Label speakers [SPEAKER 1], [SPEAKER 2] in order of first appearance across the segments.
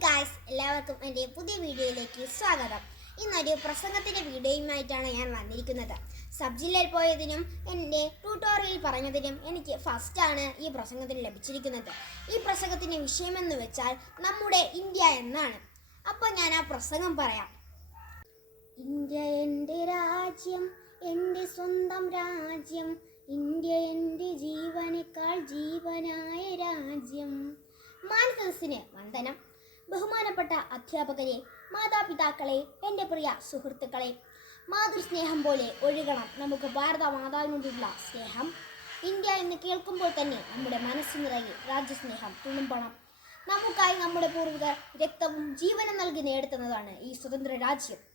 [SPEAKER 1] Guys എല്ലാവർക്കും എന്റെ പുതിയ വീഡിയോയിലേക്ക് സ്വാഗതം. ഇന്നൊരു പ്രസംഗത്തിന്റെ വീഡിയോയുമായിട്ടാണ് ഞാൻ വന്നിരിക്കുന്നത്. സബ് ജില്ലയിൽ പോയതിനും എന്റെ ട്യൂട്ടോറിയൽ പറഞ്ഞതിനും എനിക്ക് ഫസ്റ്റാണ് ഈ പ്രസംഗത്തിന് ലഭിച്ചിരിക്കുന്നത്. ഈ പ്രസംഗത്തിന്റെ വിഷയമെന്ന് വെച്ചാൽ നമ്മുടെ ഇന്ത്യ എന്നാണ്. അപ്പോൾ ഞാൻ ആ പ്രസംഗം പറയാം. ഇന്ത്യ എന്റെ രാജ്യം എന്റെ സ്വന്തം രാജ്യം. ഇന്ത്യ എന്റെ ജീവനേക്കാൾ ജീവനായ രാജ്യം. മാനസദസ്സിന് വന്ദനം. ബഹുമാനപ്പെട്ട അധ്യാപകരെ മാതാപിതാക്കളെ എന്റെ പ്രിയ സുഹൃത്തുക്കളെ മാതൃസ്നേഹം പോലെ ഒഴുകണം നമുക്ക് ഭാരത മാതാവിനോടുള്ള സ്നേഹം. ഇന്ത്യ എന്ന് കേൾക്കുമ്പോൾ തന്നെ നമ്മുടെ മനസ്സ് നിറയെ രാജ്യസ്നേഹം തുളുമ്പണം. നമുക്കായി നമ്മുടെ പൂർവികർ രക്തവും ജീവനും നൽകി നേടുത്തുന്നതാണ് ഈ സ്വതന്ത്ര രാജ്യം.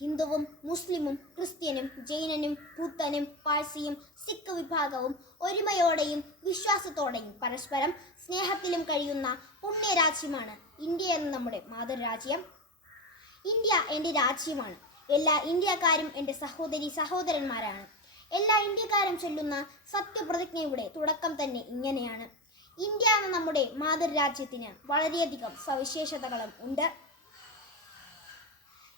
[SPEAKER 1] ഹിന്ദുവും മുസ്ലിമും ക്രിസ്ത്യനും ജൈനനും ബുദ്ധനും പാഴ്സിയും സിഖ് വിഭാഗവും ഒരുമയോടെയും വിശ്വാസത്തോടെയും പരസ്പരം സ്നേഹത്തിലും കഴിയുന്ന പുണ്യരാജ്യമാണ് ഇന്ത്യ എന്ന നമ്മുടെ മാതൃരാജ്യം. ഇന്ത്യ എന്റെ രാജ്യമാണ്. എല്ലാ ഇന്ത്യക്കാരും എന്റെ സഹോദരി സഹോദരന്മാരാണ്. എല്ലാ ഇന്ത്യക്കാരും ചൊല്ലുന്ന സത്യപ്രതിജ്ഞയുടെ തുടക്കം തന്നെ ഇങ്ങനെയാണ്. ഇന്ത്യ എന്ന നമ്മുടെ മാതൃരാജ്യത്തിന് വളരെയധികം സവിശേഷതകളും ഉണ്ട്.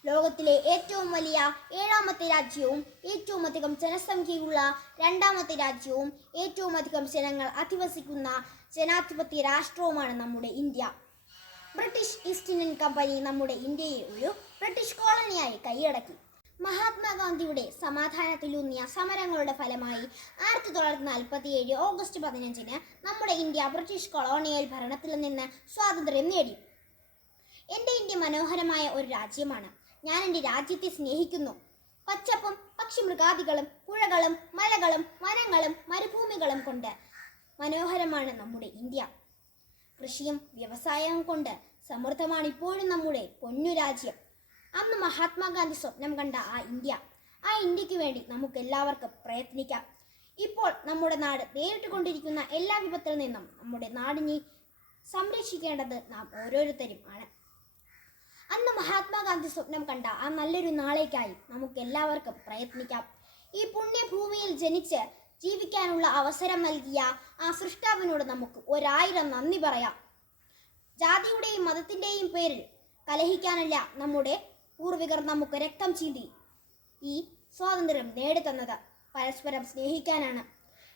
[SPEAKER 1] ലോകത്തിലെ ഏറ്റവും വലിയ ഏഴാമത്തെ രാജ്യവും ഏറ്റവും അധികം ജനസംഖ്യയുള്ള രണ്ടാമത്തെ രാജ്യവും ഏറ്റവും അധികം ജനങ്ങൾ അധിവസിക്കുന്ന ജനാധിപത്യ രാഷ്ട്രവുമാണ് നമ്മുടെ India. British East Indian company നമ്മുടെ ഇന്ത്യയെ ഒരു ബ്രിട്ടീഷ് കോളനിയായി കൈയടക്കി. മഹാത്മാഗാന്ധിയുടെ സമാധാനത്തിലൂന്നിയ സമരങ്ങളുടെ ഫലമായി ആയിരത്തി തൊള്ളായിരത്തി നാൽപ്പത്തി ഏഴ് ഓഗസ്റ്റ് പതിനഞ്ചിന് നമ്മുടെ ഇന്ത്യ ബ്രിട്ടീഷ് കൊളോണിയൽ ഭരണത്തിൽ നിന്ന് സ്വാതന്ത്ര്യം നേടി. എന്റെ ഇന്ത്യ മനോഹരമായ ഒരു രാജ്യമാണ്. ഞാൻ എന്റെ രാജ്യത്തെ സ്നേഹിക്കുന്നു. പച്ചപ്പും പക്ഷിമൃഗാദികളും പുഴകളും മലകളും വനങ്ങളും മരുഭൂമികളും കൊണ്ട് മനോഹരമാണ് നമ്മുടെ ഇന്ത്യ. കൃഷിയും വ്യവസായവും കൊണ്ട് സമൃദ്ധമാണ് ഇപ്പോഴും നമ്മുടെ പൊന്നു രാജ്യം അന്ന് മഹാത്മാഗാന്ധി സ്വപ്നം കണ്ട ആ ഇന്ത്യ ആ ഇന്ത്യയ്ക്ക് വേണ്ടി നമുക്ക് എല്ലാവർക്കും പ്രയത്നിക്കാം. ഇപ്പോൾ നമ്മുടെ നാട് നേരിട്ടുകൊണ്ടിരിക്കുന്ന എല്ലാ വിപത്തിൽ നിന്നും നമ്മുടെ നാടിനെ സംരക്ഷിക്കേണ്ടത് നാം ഓരോരുത്തരും ആണ്. അന്ന് മഹാത്മാഗാന്ധി സ്വപ്നം കണ്ട ആ നല്ലൊരു നാളേക്കായി നമുക്ക് എല്ലാവർക്കും പ്രയത്നിക്കാം. ഈ പുണ്യഭൂമിയിൽ ജനിച്ച് ജീവിക്കാനുള്ള അവസരം നൽകിയ ആ സൃഷ്ടാവിനോട് നമുക്ക് ഒരായിരം നന്ദി പറയാം. ജാതിയുടെയും മതത്തിന്റെയും പേരിൽ കലഹിക്കാനല്ല നമ്മുടെ പൂർവികർ നമുക്ക് രക്തം ചീന്തി ഈ സ്വാതന്ത്ര്യം നേടിത്തന്നത് പരസ്പരം സ്നേഹിക്കാനാണ്.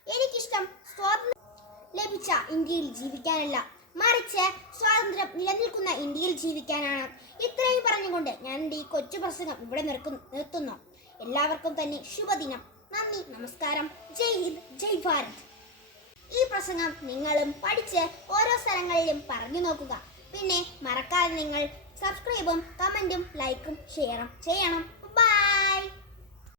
[SPEAKER 1] എനിക്കിഷ്ടം സ്വാതന്ത്ര്യം ലഭിച്ച ഇന്ത്യയിൽ ജീവിക്കാനല്ല. മറിച്ച് സ്വാതന്ത്ര്യം നിലനിൽക്കുന്ന ഇന്ത്യയിൽ ജീവിക്കാനാണ്. ഇത്രയും പറഞ്ഞുകൊണ്ട് ഞാൻ എന്റെ ഈ കൊച്ചു പ്രസംഗം ഇവിടെ നിർത്തുന്നു. എല്ലാവർക്കും തന്നെ ശുഭദിനം. നന്ദി നമസ്കാരം. ജയ് ഹിന്ദ് ജയ് ഭാരത്. ഈ പ്രസംഗം നിങ്ങളും പഠിച്ച് ഓരോ സ്ഥലങ്ങളിലും പറഞ്ഞു നോക്കുക. പിന്നെ മറക്കാതെ നിങ്ങൾ സബ്സ്ക്രൈബും കമന്റും ലൈക്കും ഷെയറും ചെയ്യണം.